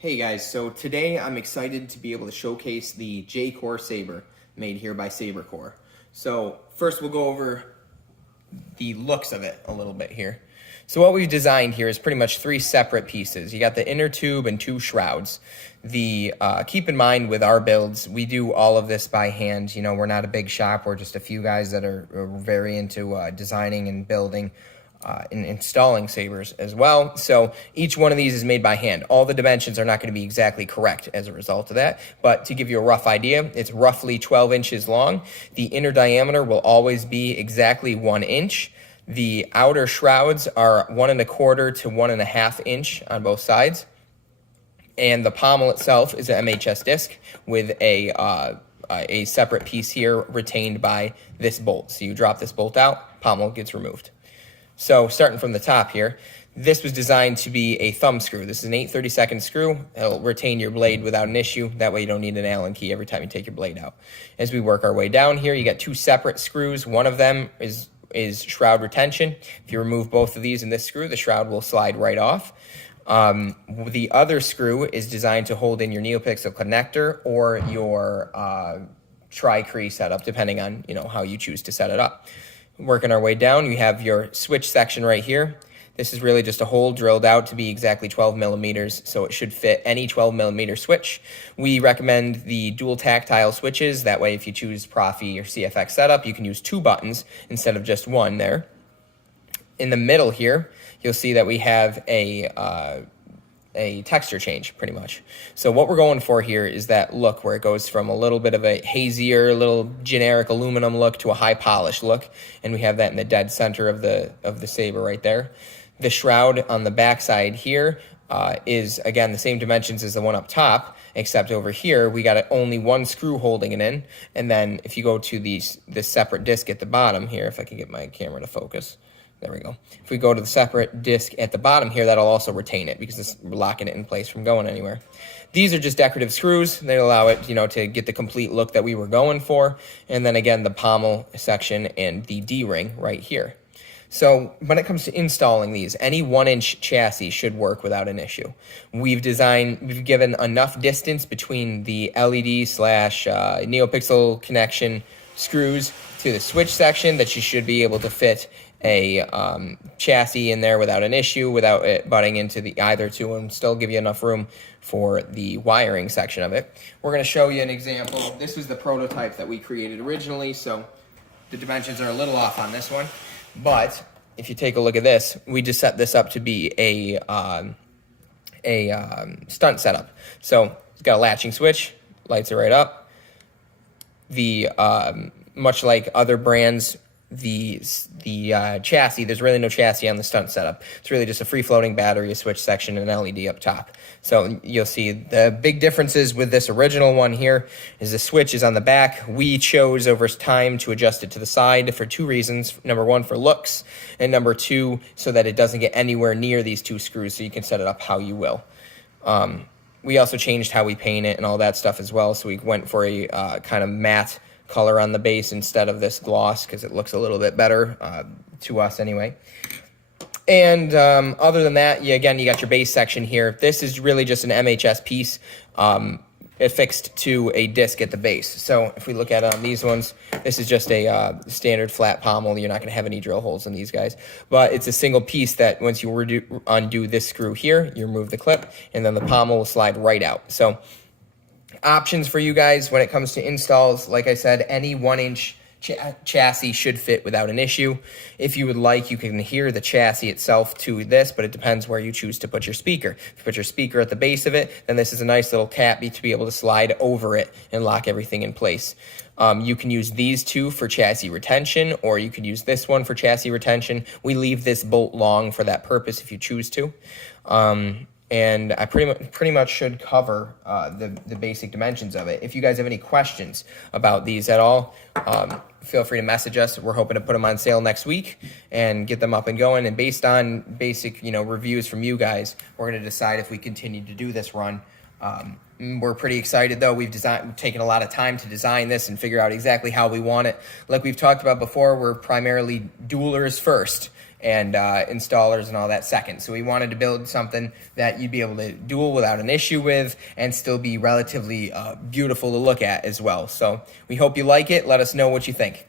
Hey guys, so today I'm excited to be able to showcase the J-Korr Saber made here by Saber Core. So first we'll go over the looks of it a little bit here. So what we've designed here is pretty much three separate pieces. You got the inner tube and two shrouds. Keep in mind with our builds, we do all of this by hand. You know, we're not a big shop. We're just a few guys that are very into designing and building and installing sabers as well. So each one of these is made by hand. All the dimensions are not going to be exactly correct as a result of that, but to give you a rough idea, it's roughly 12 inches long. The inner diameter will always be exactly 1 inch. The outer shrouds are 1 1/4 to 1 1/2 inch on both sides. And the pommel itself is an MHS disc with a separate piece here retained by this bolt. So you drop this bolt out, pommel gets removed. So starting from the top here, this was designed to be a thumb screw. This is an 8/32 screw. It'll retain your blade without an issue. That way you don't need an Allen key every time you take your blade out. As we work our way down here, you got two separate screws. One of them is shroud retention. If you remove both of these in this screw, the shroud will slide right off. The other screw is designed to hold in your NeoPixel connector or your tri-cree setup, depending on how you choose to set it up. Working our way down, you have your switch section right here. This is really just a hole drilled out to be exactly 12 millimeters, so it should fit any 12 millimeter switch. We recommend the dual tactile switches. That way, if you choose Profi or CFX setup, you can use 2 buttons instead of just 1 there. In the middle here, you'll see that we have a texture change, pretty much. So what we're going for here is that look where it goes from a little bit of a hazier, little generic aluminum look to a high polish look, and we have that in the dead center of the saber right there. The shroud on the back side here is again the same dimensions as the one up top, except over here we got only 1 screw holding it in, and then if you go to this separate disc at the bottom here, if I can get my camera to focus. There we go. If we go to the separate disc at the bottom here, that'll also retain it because we're locking it in place from going anywhere. These are just decorative screws. They allow it, to get the complete look that we were going for. And then again, the pommel section and the D-ring right here. So when it comes to installing these, any 1-inch chassis should work without an issue. We've given enough distance between the LED/NeoPixel connection screws to the switch section that you should be able to fit a chassis in there without an issue, without it butting into either two, and still give you enough room for the wiring section of it. We're going to show you an example. This was the prototype that we created originally, so the dimensions are a little off on this one. But if you take a look at this, we just set this up to be a stunt setup. So it's got a latching switch, lights it right up. Much like other brands, the chassis, there's really no chassis on the stunt setup. It's really just a free-floating battery, a switch section, and an LED up top. So you'll see the big differences with this original one here is the switch is on the back. We chose over time to adjust it to the side for 2 reasons. Number 1, for looks, and number 2, so that it doesn't get anywhere near these 2 screws, so you can set it up how you will. We also changed how we paint it and all that stuff as well, so we went for a kind of matte color on the base instead of this gloss because it looks a little bit better to us anyway. And other than that, you got your base section here. This is really just an MHS piece affixed to a disc at the base. So if we look at these ones, this is just a standard flat pommel. You're not going to have any drill holes in these guys. But it's a single piece that once you undo this screw here, you remove the clip, and then the pommel will slide right out. So options for you guys when it comes to installs. Like I said, any 1-inch chassis should fit without an issue. If you would like, you can hear the chassis itself to this, but it depends where you choose to put your speaker. If you put your speaker at the base of it, then this is a nice little cap to be able to slide over it and lock everything in place. You can use these 2 for chassis retention, or you could use this one for chassis retention. We leave this bolt long for that purpose if you choose to. And I pretty much should cover the basic dimensions of it. If you guys have any questions about these at all, feel free to message us. We're hoping to put them on sale next week and get them up and going. And based on basic reviews from you guys, we're going to decide if we continue to do this run. We're pretty excited, though. We've taken a lot of time to design this and figure out exactly how we want it. Like we've talked about before, we're primarily duelers first. and installers and all that second. So we wanted to build something that you'd be able to duel without an issue with and still be relatively beautiful to look at as well. So we hope you like it. Let us know what you think.